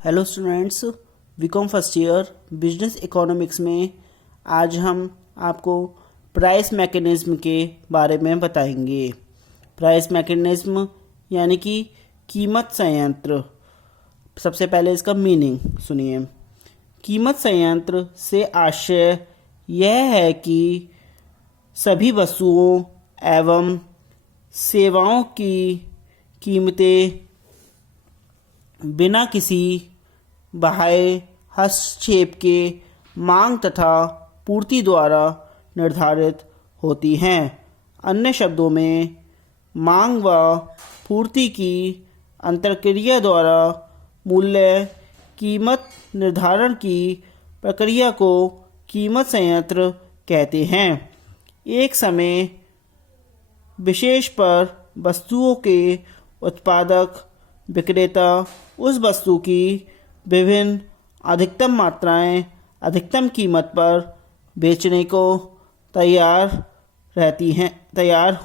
Hello students, B Com first year business economics में आज हम आपको प्राइस मैकेनिज्म के बारे में बताएंगे। प्राइस मैकेनिज्म यानी कि कीमत संयंत्र। सबसे पहले इसका मीनिंग सुनिए। कीमत संयंत्र से आशय यह है कि सभी वस्तुओं एवं सेवाओं की कीमतें बिना किसी बाह्य हस्तक्षेप के मांग तथा पूर्ति द्वारा निर्धारित होती हैं। अन्य शब्दों में, मांग व पूर्ति की अंतरक्रिया द्वारा मूल्य कीमत निर्धारण की प्रक्रिया को कीमत संयंत्र कहते हैं। एक समय विशेष पर वस्तुओं के उत्पादक विक्रेता उस वस्तु की विभिन्न अधिकतम मात्राएं अधिकतम कीमत पर बेचने को तैयार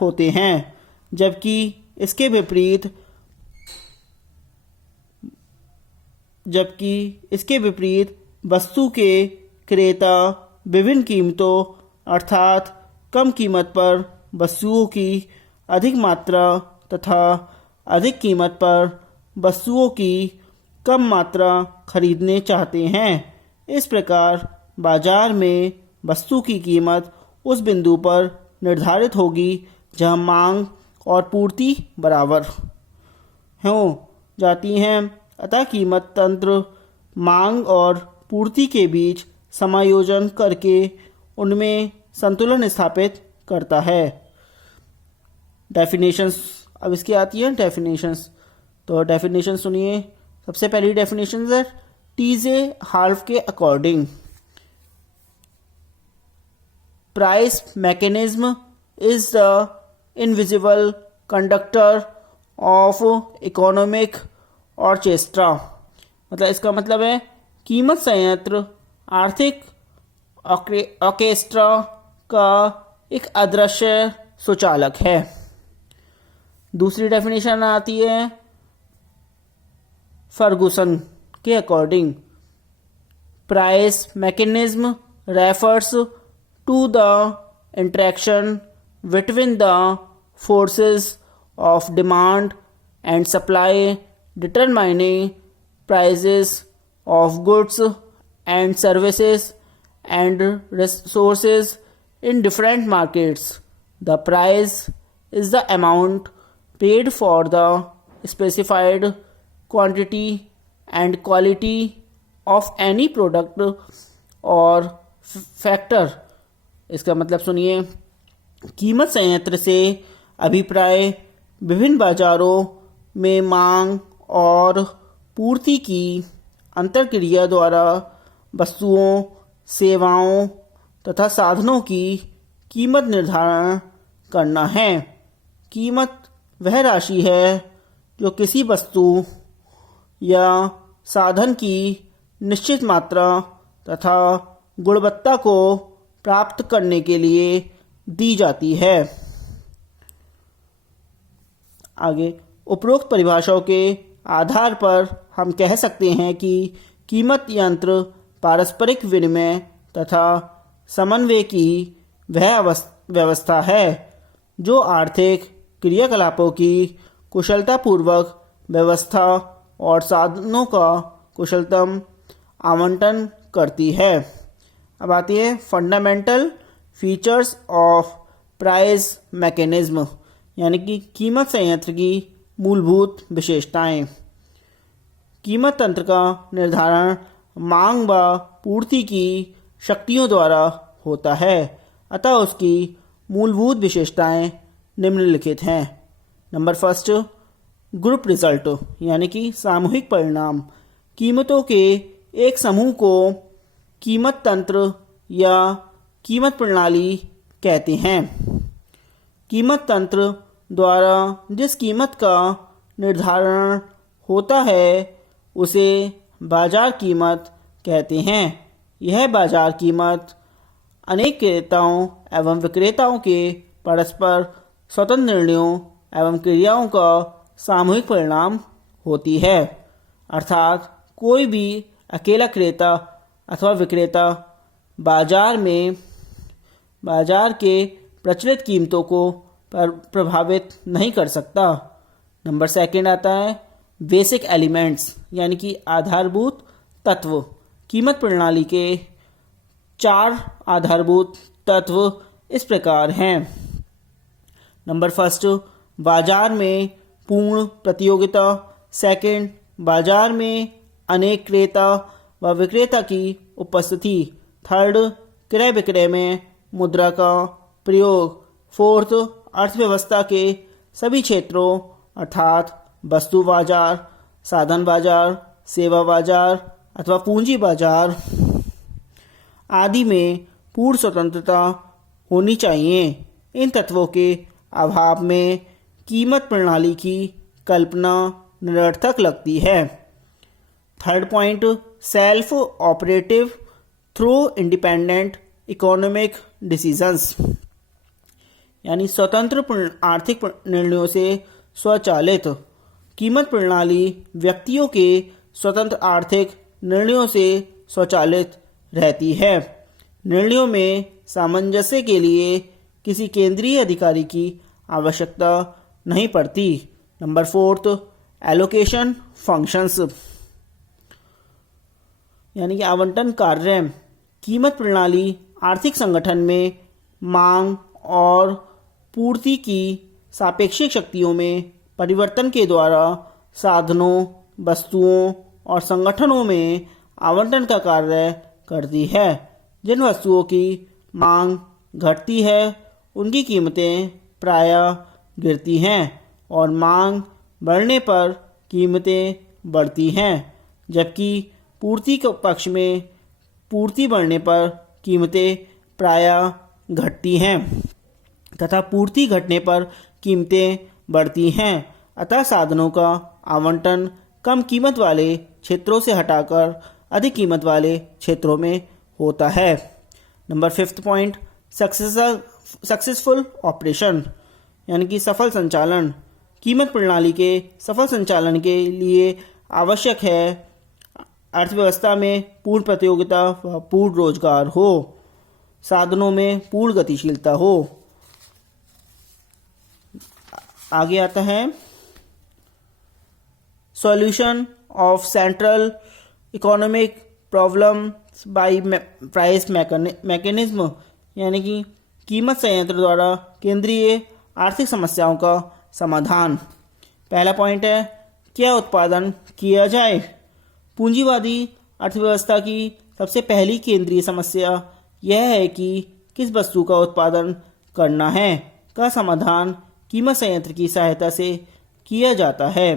होते हैं, जबकि इसके विपरीत वस्तु के क्रेता विभिन्न कीमतों अर्थात कम कीमत पर वस्तुओं की अधिक मात्रा तथा अधिक कीमत पर वस्तुओं की कम मात्रा खरीदने चाहते हैं। इस प्रकार बाजार में वस्तु की कीमत उस बिंदु पर निर्धारित होगी जहां मांग और पूर्ति बराबर हो जाती हैं। अतः कीमत तंत्र मांग और पूर्ति के बीच समायोजन करके उनमें संतुलन स्थापित करता है। डेफिनेशंस अब इसकी आती है डेफिनेशंस। तो डेफिनेशन सुनिए। सबसे पहली डेफिनेशन है टीजे हाल्फ के according price mechanism is the invisible conductor of economic orchestra. मतलब इसका मतलब है कीमत संयंत्र आर्थिक ऑर्केस्ट्रा का एक अदृश्य सुचालक है। दूसरी डेफिनेशन आती है फर्गुसन के according price mechanism refers to the interaction between the forces of demand and supply determining prices of goods and services and resources in different markets. The price is the amount paid for the specified quantity and quality of any product or factor। इसका मतलब सुनिए। कीमत संयंत्र से अभिप्राय विभिन्न बाजारों में मांग और पूर्ति की अंतरक्रिया द्वारा वस्तुओं, सेवाओं तथा साधनों की कीमत निर्धारण करना है। कीमत वह राशि है जो किसी वस्तु या साधन की निश्चित मात्रा तथा गुणवत्ता को प्राप्त करने के लिए दी जाती है। आगे उपरोक्त परिभाषाओं के आधार पर हम कह सकते हैं कि कीमत यंत्र पारस्परिक विनिमय तथा समन्वय की वह व्यवस्था है जो आर्थिक क्रियाकलापों की कुशलतापूर्वक व्यवस्था और साधनों का कुशलतम आवंटन करती है। अब आती है fundamental features of price mechanism यानी कि कीमत संयंत्र की मूलभूत विशेषताएं। कीमत तंत्र का निर्धारण मांग व पूर्ति की शक्तियों द्वारा होता है, अतः उसकी मूलभूत विशेषताएं निम्नलिखित हैं। नंबर फर्स्ट, ग्रुप रिजल्ट यानी कि सामूहिक परिणाम। कीमतों के एक समूह को कीमत तंत्र या कीमत प्रणाली कहते हैं। कीमत तंत्र द्वारा जिस कीमत का निर्धारण होता है उसे बाजार कीमत कहते हैं। यह बाजार कीमत अनेक क्रेताओं एवं विक्रेताओं के परस्पर स्वतंत्र निर्णयों एवं क्रियाओं का सामूहिक परिणाम होती है। अर्थात कोई भी अकेला क्रेता अथवा विक्रेता बाजार के प्रचलित कीमतों को प्रभावित नहीं कर सकता। नंबर सेकंड आता है बेसिक एलिमेंट्स, यानी कि आधारभूत तत्व। कीमत प्रणाली के 4 आधारभूत तत्व इस प्रकार हैं। नंबर फर्स्ट, बाजार में पूर्ण प्रतियोगिता। सेकंड, बाजार में अनेक क्रेता व विक्रेता की उपस्थिति। थर्ड, क्रय विक्रय में मुद्रा का प्रयोग। फोर्थ, अर्थव्यवस्था के सभी क्षेत्रों अर्थात वस्तु बाजार, साधन बाजार, सेवा बाजार अथवा पूंजी बाजार आदि में पूर्ण स्वतंत्रता होनी चाहिए। इन तत्वों के अभाव में कीमत प्रणाली की कल्पना निरर्थक लगती है। Third point, self operative through independent economic decisions, यानी स्वतंत्र आर्थिक निर्णयों से स्वचालित। कीमत प्रणाली व्यक्तियों के स्वतंत्र आर्थिक निर्णयों से स्वचालित रहती है। निर्णयों में सामंजस्य के लिए किसी केंद्रीय अधिकारी की आवश्यकता नहीं पड़ती। नंबर फोर्थ, एलोकेशन फंक्शंस, यानी कि आवंटन कार्य। कीमत प्रणाली आर्थिक संगठन में मांग और पूर्ति की सापेक्षिक शक्तियों में परिवर्तन के द्वारा साधनों, वस्तुओं और संगठनों में आवंटन का कार्य करती है। जिन वस्तुओं की मांग घटती है उनकी कीमतें प्रायः गिरती हैं और मांग बढ़ने पर कीमतें बढ़ती हैं, जबकि पूर्ति के पक्ष में पूर्ति बढ़ने पर कीमतें प्रायः घटती हैं तथा पूर्ति घटने पर कीमतें बढ़ती हैं। अतः साधनों का आवंटन कम कीमत वाले क्षेत्रों से हटाकर अधिक कीमत वाले क्षेत्रों में होता है। Number fifth point, successful operation, यानी कि सफल संचालन। कीमत प्रणाली के सफल संचालन के लिए आवश्यक है अर्थव्यवस्था में पूर्ण प्रतियोगिता व पूर्ण रोजगार हो, साधनों में पूर्ण गतिशीलता हो। आगे आता है solution of central economic problem by price mechanism, यानी कि कीमत संयंत्र द्वारा केंद्रीय आर्थिक समस्याओं का समाधान। पहला पॉइंट है क्या उत्पादन किया जाए। पूंजीवादी अर्थव्यवस्था की सबसे पहली केंद्रीय समस्या यह है कि किस वस्तु का उत्पादन करना है का समाधान कीमत संयंत्र की सहायता से किया जाता है।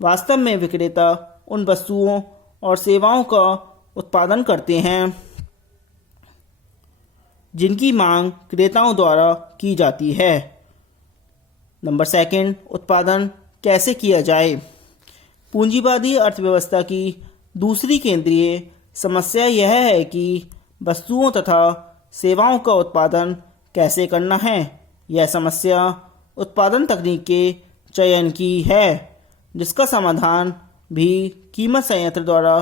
वास्तव में विक्रेता उन वस्तुओं और सेवाओं का उत्पादन करते हैं जिनकी मांग क्रेताओं द्वारा की जाती है। नंबर सेकंड, उत्पादन कैसे किया जाए। पूंजीवादी अर्थव्यवस्था की दूसरी केंद्रीय समस्या यह है कि वस्तुओं तथा सेवाओं का उत्पादन कैसे करना है। यह समस्या उत्पादन तकनीक के चयन की है, जिसका समाधान भी कीमत संयंत्र द्वारा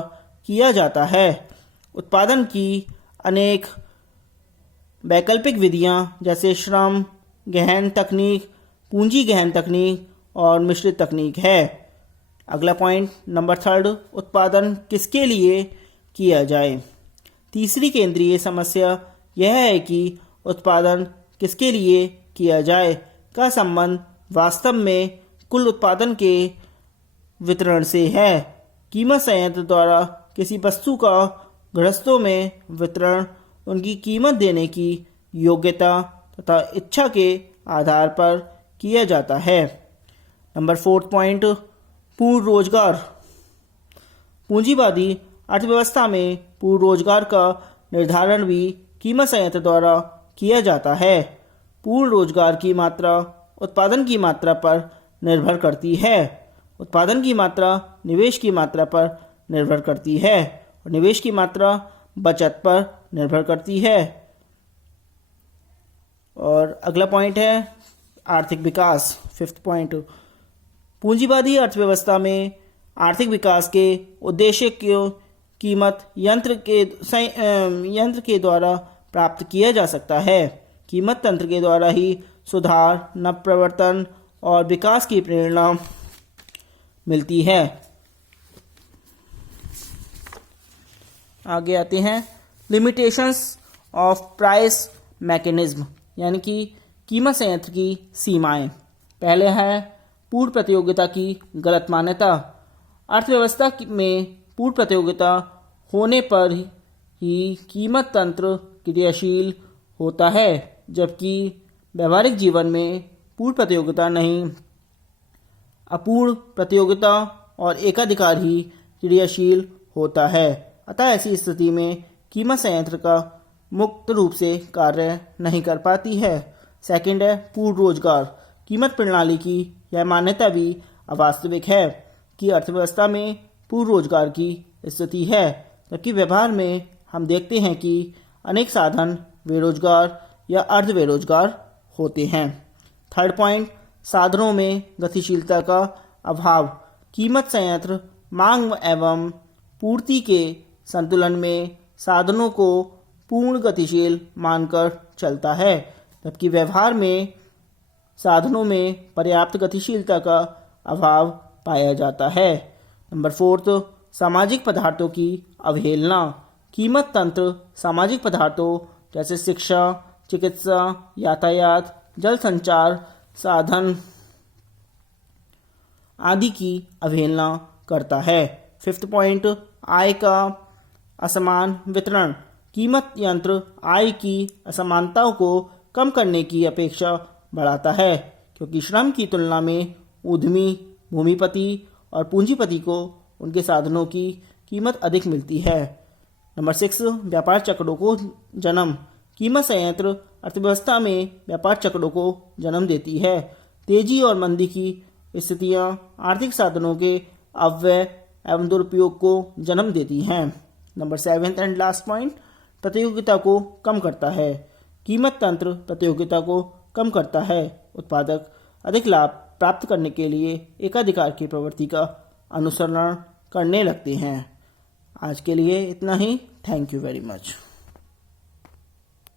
किया जाता है। उत्पादन की अनेक वैकल्पिक विधियां जैसे श्रम गहन तकनीक, पूंजी गहन तकनीक और मिश्रित तकनीक है। अगला पॉइंट नंबर थर्ड, उत्पादन किसके लिए किया जाए। तीसरी केंद्रीय समस्या यह है कि उत्पादन किसके लिए किया जाए का संबंध वास्तव में कुल उत्पादन के वितरण से है। कीमत संयंत्र द्वारा किसी वस्तु का गृहस्थों में वितरण उनकी कीमत देने की योग्यता तथा इच्छा के आधार पर किया जाता है। नंबर फोर्थ पॉइंट, पूर्ण रोजगार। पूंजीवादी अर्थव्यवस्था में पूर्ण रोजगार का निर्धारण भी कीमत संयंत्र द्वारा किया जाता है। पूर्ण रोजगार की मात्रा उत्पादन की मात्रा पर निर्भर करती है। उत्पादन की मात्रा निवेश की मात्रा पर निर्भर करती है और निवेश की मात्रा बचत पर निर्भर करती है। और अगला पॉइंट है आर्थिक विकास, फिफ्थ पॉइंट। पूंजीवादी अर्थव्यवस्था में आर्थिक विकास के उद्देश्य की कीमत यंत्र के द्वारा प्राप्त किया जा सकता है। कीमत तंत्र के द्वारा ही सुधार, नवप्रवर्तन और विकास की प्रेरणा मिलती है। आगे आते हैं लिमिटेशंस ऑफ प्राइस मैकेनिज्म, यानी कि कीमत संयंत्र की सीमाएं। पहले है पूर्ण प्रतियोगिता की गलत मान्यता। अर्थव्यवस्था में पूर्ण प्रतियोगिता होने पर ही कीमत तंत्र क्रियाशील होता है, जबकि व्यवहारिक जीवन में पूर्ण प्रतियोगिता नहीं, अपूर्ण प्रतियोगिता और एकाधिकार ही क्रियाशील होता है। अतः ऐसी स्थिति में कीमत संयंत्र का मुक्त रूप से कार्य नहीं कर पाती है। सेकंड है पूर्ण रोजगार। कीमत प्रणाली की यह मान्यता भी अवास्तविक है कि अर्थव्यवस्था में पूर्ण रोजगार की स्थिति है, जबकि व्यवहार में हम देखते हैं कि अनेक साधन बेरोजगार या अर्ध बेरोजगार होते हैं। थर्ड पॉइंट, साधनों में गतिशीलता का अभाव। कीमत संयंत्र मांग एवं पूर्ति के संतुलन में साधनों को पूर्ण गतिशील मानकर चलता है, जबकि व्यवहार में साधनों में पर्याप्त गतिशीलता का अभाव पाया जाता है। नंबर फोर्थ, सामाजिक पदार्थों की अवहेलना। कीमत तंत्र सामाजिक पदार्थों जैसे शिक्षा, चिकित्सा, यातायात, जल संचार साधन आदि की अवहेलना करता है। फिफ्थ पॉइंट, आय का असमान वितरण। कीमत यंत्र आय की असमानताओं को कम करने की अपेक्षा बढ़ाता है, क्योंकि श्रम की तुलना में उद्यमी, भूमिपति और पूंजीपति को उनके साधनों की कीमत अधिक मिलती है। नंबर 6, व्यापार चक्रों को जन्म। कीमत संयंत्र अर्थव्यवस्था में व्यापार चक्रों को जन्म देती है। तेजी और मंदी की स्थितियां आर्थिक साधनों के अपव्यय एवं दुरुपयोग को जन्म देती हैं। नंबर 7 एंड लास्ट पॉइंट, प्रतियोगिता को कम करता है। कीमत तंत्र प्रतियोगिता को कम करता है। उत्पादक अधिक लाभ प्राप्त करने के लिए एकाधिकार की प्रवृत्ति का अनुसरण करने लगते हैं। आज के लिए इतना ही। Thank you very much.